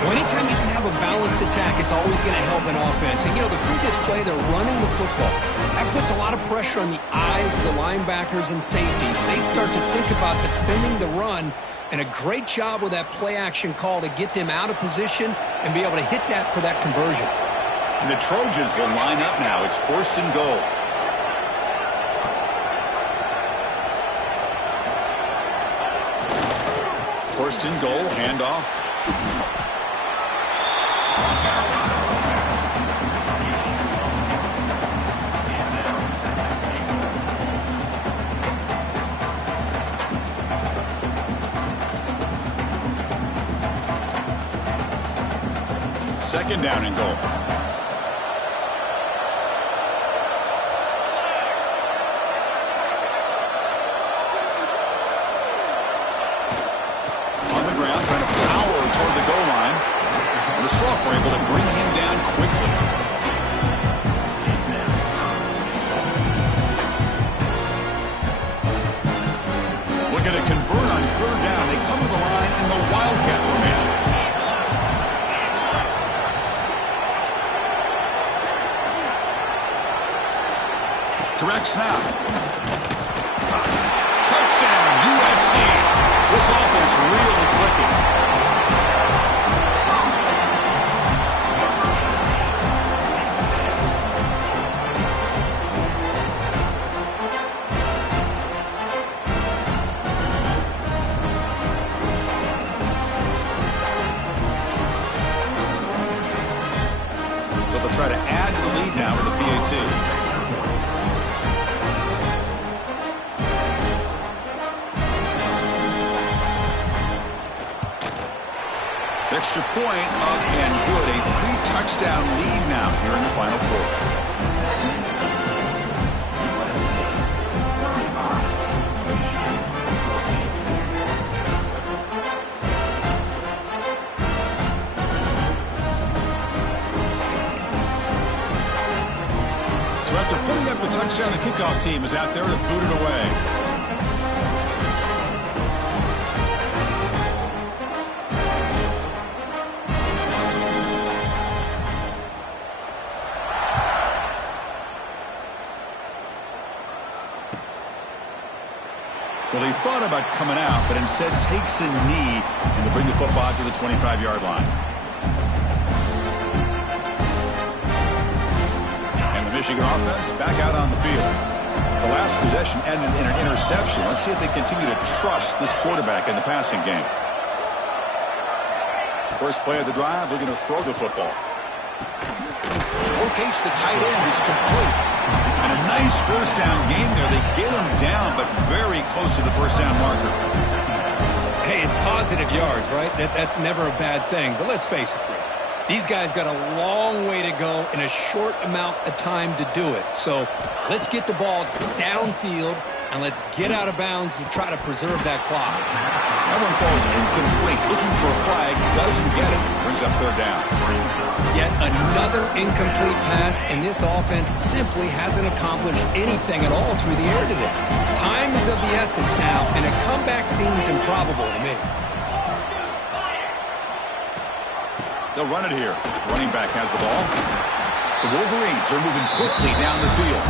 Well, anytime you can have a balanced attack, it's always going to help an offense. And, you know, the previous play, they're running the football. That puts a lot of pressure on the eyes of the linebackers and safeties. They start to think about defending the run, and a great job with that play action call to get them out of position and be able to hit that for that conversion. And the Trojans will line up now. It's first and goal. First and goal, handoff. Second down and goal. Trying to power toward the goal line. And the Salk were able to bring him down quickly. Looking to convert on third down. They come to the line in the Wildcat formation. Direct snap. Touchdown, USC. This offense really clicking. So they'll try to add to the lead now with the PAT. Extra point up and good. A 3-touchdown lead now here in the final quarter. So after putting up a touchdown, the kickoff team is out there to boot it away. Well, he thought about coming out, but instead takes a knee and to bring the football to the 25-yard line. And the Michigan offense back out on the field. The last possession ended in an interception. Let's see if they continue to trust this quarterback in the passing game. First play of the drive, looking to throw the football. Locates the tight end. It's complete. And a nice first down game there. They get him down, but very close to the first down marker. Hey, it's positive yards, right? That's never a bad thing. But let's face it, Chris. These guys got a long way to go in a short amount of time to do it. So let's get the ball downfield, and let's get out of bounds to try to preserve that clock. That one falls incomplete. Looking for a flag. Doesn't get it. Brings up third down. Yet another incomplete pass, and this offense simply hasn't accomplished anything at all through the air today. Time is of the essence now, and a comeback seems improbable to me. They'll run it here. Running back has the ball. The Wolverines are moving quickly down the field.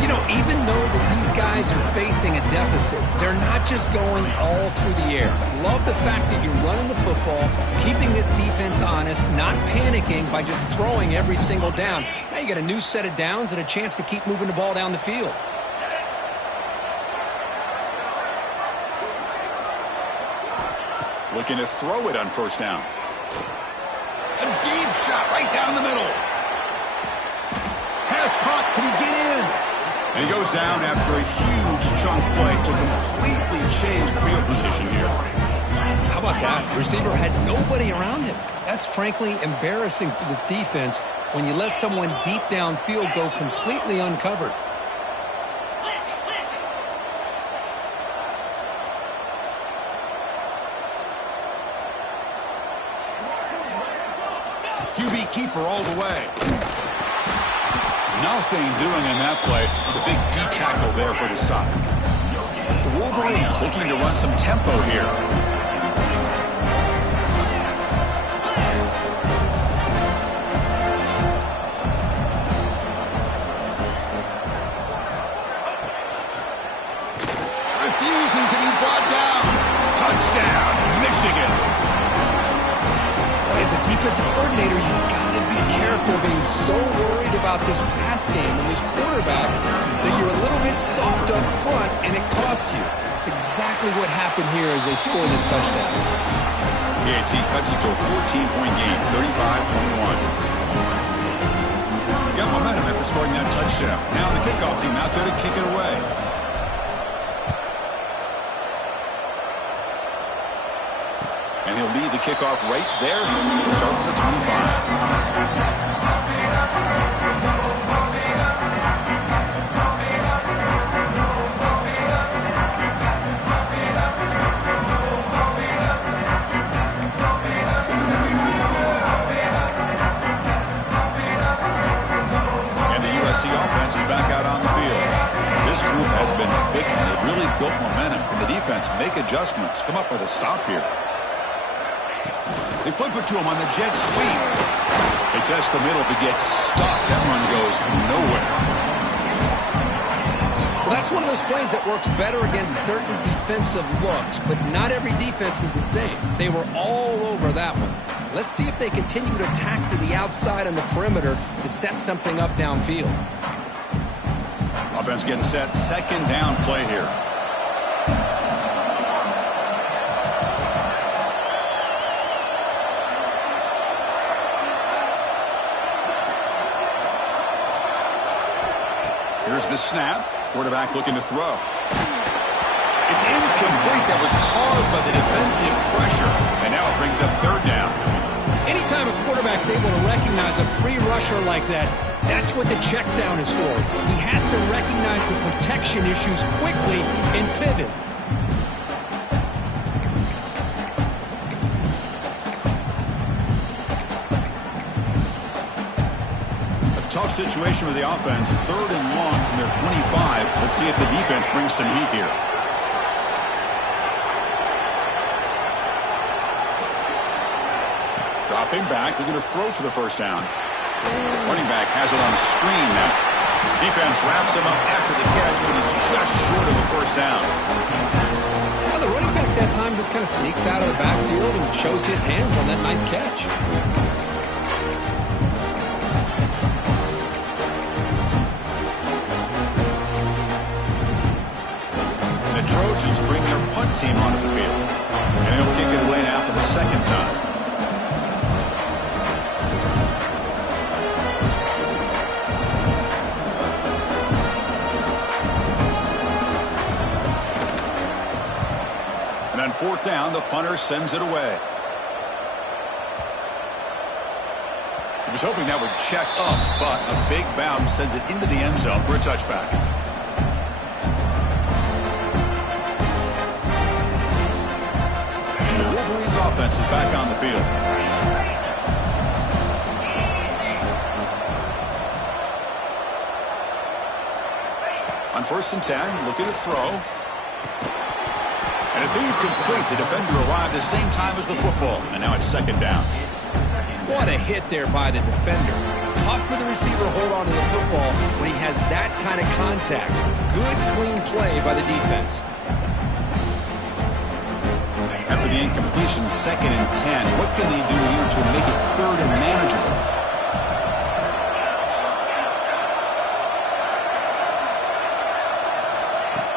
You know, even though that these guys are facing a deficit, they're not just going all through the air. Love the fact that you're running the football, keeping this defense honest, not panicking by just throwing every single down. Now you got a new set of downs and a chance to keep moving the ball down the field. Looking to throw it on first down. shot right down the middle. Pass caught. Can he get in? And he goes down after a huge chunk play to completely change the field position here. How about that? The receiver had nobody around him. That's frankly embarrassing for this defense when you let someone deep downfield go completely uncovered. QB keeper all the way. Nothing doing in that play. The big D tackle there for the stop. The Wolverines looking to run some tempo here. Refusing to be brought down. Touchdown, Michigan. As a defensive coordinator, you've got to be careful being so worried about this pass game and this quarterback that you're a little bit soft up front and it costs you. It's exactly what happened here as they score this touchdown. PAT cuts it to a 14-point game, 35-21. Got momentum after scoring that touchdown. Now the kickoff team out there to kick it away. And he'll lead the kickoff right there. Start on the 25. And the USC offense is back out on the field. This group has been picking. They've really built momentum. Can the defense make adjustments? Come up with a stop here. They flip it to him on the jet sweep. They test the middle to get stuck. That run goes nowhere. Well, that's one of those plays that works better against certain defensive looks, but not every defense is the same. They were all over that one. Let's see if they continue to tack to the outside on the perimeter to set something up downfield. Offense getting set. Second down play here. Here's the snap. Quarterback looking to throw. It's incomplete. That was caused by the defensive pressure. And now it brings up third down. Anytime a quarterback's able to recognize a free rusher like that, that's what the check down is for. He has to recognize the protection issues quickly and pivot. Tough situation with the offense. Third and long from their 25. Let's see if the defense brings some heat here. Dropping back, looking to throw for the first down. Running back has it on screen now. Defense wraps him up after the catch, but he's just short of a first down. Well, the running back that time just kind of sneaks out of the backfield and shows his hands on that nice catch. Trojans bring their punt team onto the field. And he'll kick it away now for the second time. And on fourth down, the punter sends it away. He was hoping that would check up, but a big bounce sends it into the end zone for a touchback. Offense is back on the field. On first and 10, looking to throw. And it's incomplete. The defender arrived the same time as the football. And now it's second down. What a hit there by the defender. Tough for the receiver to hold on to the football when he has that kind of contact. Good, clean play by the defense. After the incompletion, second and 10. What can they do here to make it third and manageable?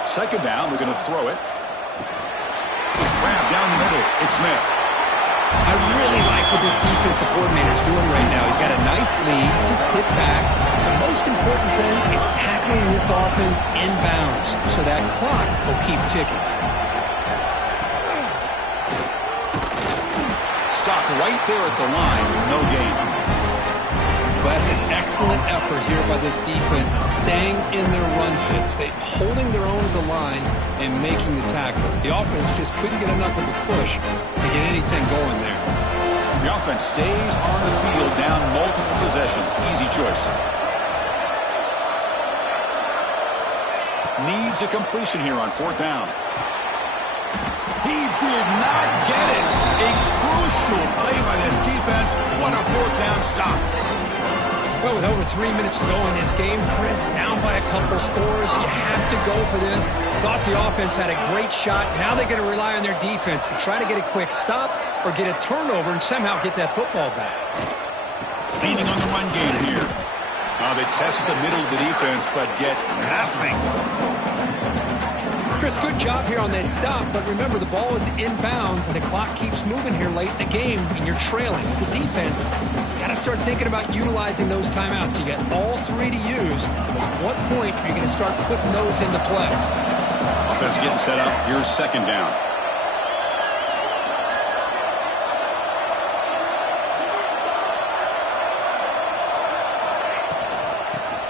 Second down, they're going to throw it. Grab down the middle. It's Smith. I really like what this defensive coordinator is doing right now. He's got a nice lead. Just sit back. The most important thing is tackling this offense inbounds so that clock will keep ticking. Stop right there at the line. No gain. Well, that's an excellent effort here by this defense, staying in their run fix. They're holding their own at the line and making the tackle. The offense just couldn't get enough of a push to get anything going there. The offense stays on the field down multiple possessions. Easy choice. Needs a completion here on 4th down. He did not get it. A crucial play by this defense. What a 4th down stop. Well, with over 3 minutes to go in this game, Chris, down by a couple scores, you have to go for this. Thought the offense had a great shot. Now they're going to rely on their defense to try to get a quick stop or get a turnover and somehow get that football back. Leaning on the run game here. They test the middle of the defense, but get nothing. Chris, good job here on that stop, but remember the ball is inbounds and the clock keeps moving here late in the game and you're trailing. As a defense, you got to start thinking about utilizing those timeouts. You got all 3 to use. At what point are you going to start putting those into play? Offense getting set up. Here's 2nd down.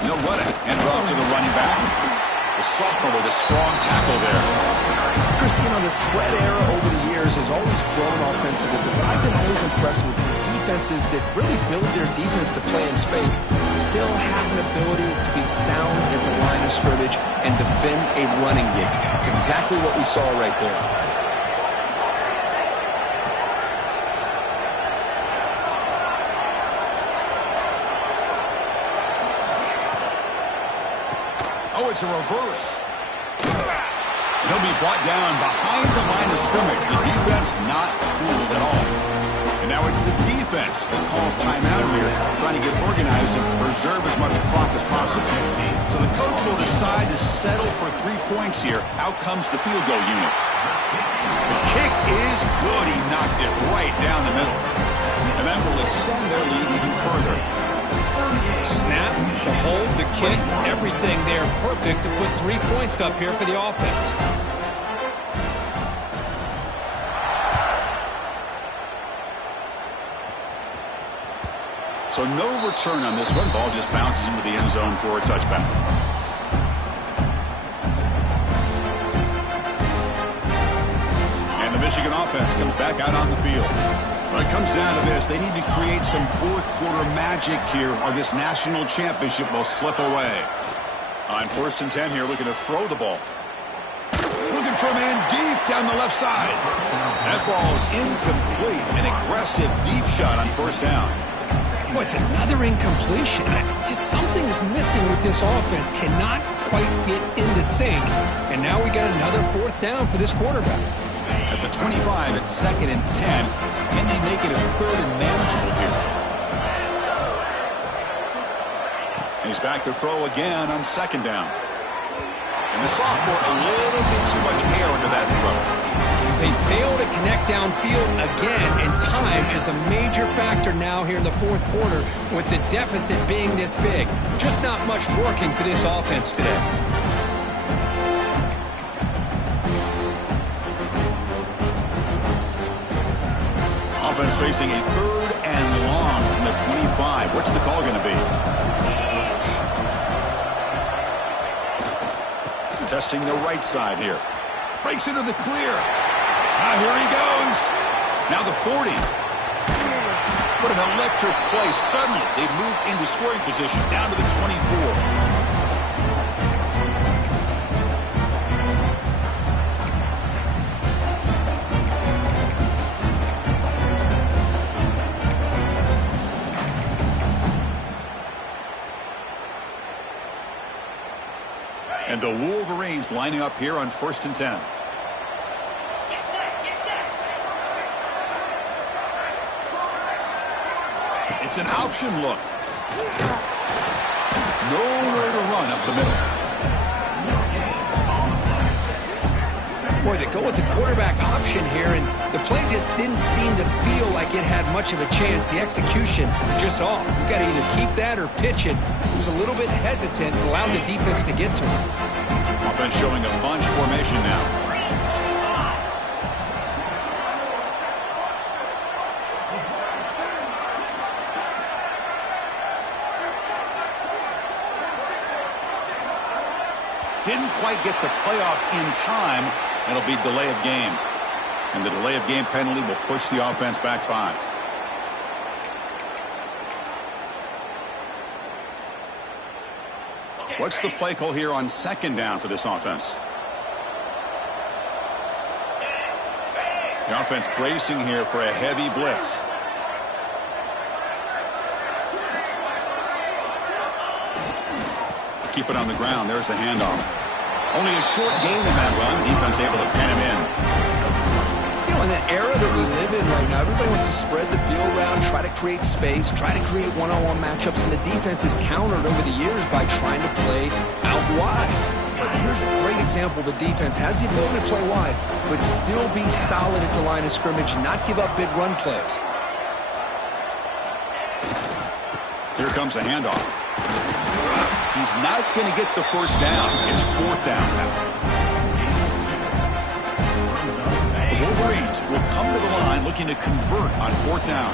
No running. And off to the running back. The sophomore with a strong tackle there. Chris, you know, the spread era over the years has always grown offensively, but I've been always impressed with defenses that really build their defense to play in space, still have an ability to be sound at the line of scrimmage and defend a running game. It's exactly what we saw right there. Oh, it's a reverse. He'll be brought down behind the line of scrimmage. The defense not fooled at all. And now it's the defense that calls timeout here, trying to get organized and preserve as much clock as possible. So the coach will decide to settle for 3 points here. Out comes the field goal unit. The kick is good. He knocked it right down the middle. And that will extend their lead even further. Snap, the hold, the kick, everything there perfect to put 3 points up here for the offense. So no return on this one. Ball just bounces into the end zone for a touchback. And the Michigan offense comes back out on the field. When it comes down to this, they need to create some 4th quarter magic here, or this national championship will slip away. On 1st and 10 here, looking to throw the ball. Looking for a man deep down the left side. That ball is incomplete. An aggressive deep shot on 1st down. Boy, it's another incompletion. Just something is missing with this offense. Cannot quite get into sync. And now we got another 4th down for this quarterback. At the 25, it's 2nd and 10. Can they make it a 3rd and manageable here? And he's back to throw again on 2nd down. And the sophomore, a little bit too much air into that throw. They fail to connect downfield again, and time is a major factor now here in the 4th quarter with the deficit being this big. Just not much working for this offense today. Offense facing a 3rd and long from the 25. What's the call going to be? Testing the right side here. Breaks into the clear. Now here he goes. Now the 40. What an electric play. Suddenly they move into scoring position down to the 24. And the Wolverines lining up here on 1st and 10. It's an option look. Nowhere to run up the middle. Boy, they go with the quarterback option here, and the play just didn't seem to feel like it had much of a chance. The execution just off. You got to either keep that or pitch it. He was a little bit hesitant and allowed the defense to get to him. Offense showing a bunch formation now. Didn't quite get the playoff in time. It'll be delay of game. And the delay of game penalty will push the offense back 5. What's the play call here on 2nd down for this offense? The offense bracing here for a heavy blitz. Keep it on the ground. There's the handoff. Only a short gain in that run. Defense able to pin him in. You know, in that era that we live in right now, everybody wants to spread the field around, try to create space, try to create one-on-one matchups, and the defense is countered over the years by trying to play out wide. But here's a great example. The defense has the ability to play wide, but still be solid at the line of scrimmage and not give up big run plays. Here comes a handoff. He's not going to get the first down. It's 4th down now. The Wolverines will come to the line looking to convert on 4th down.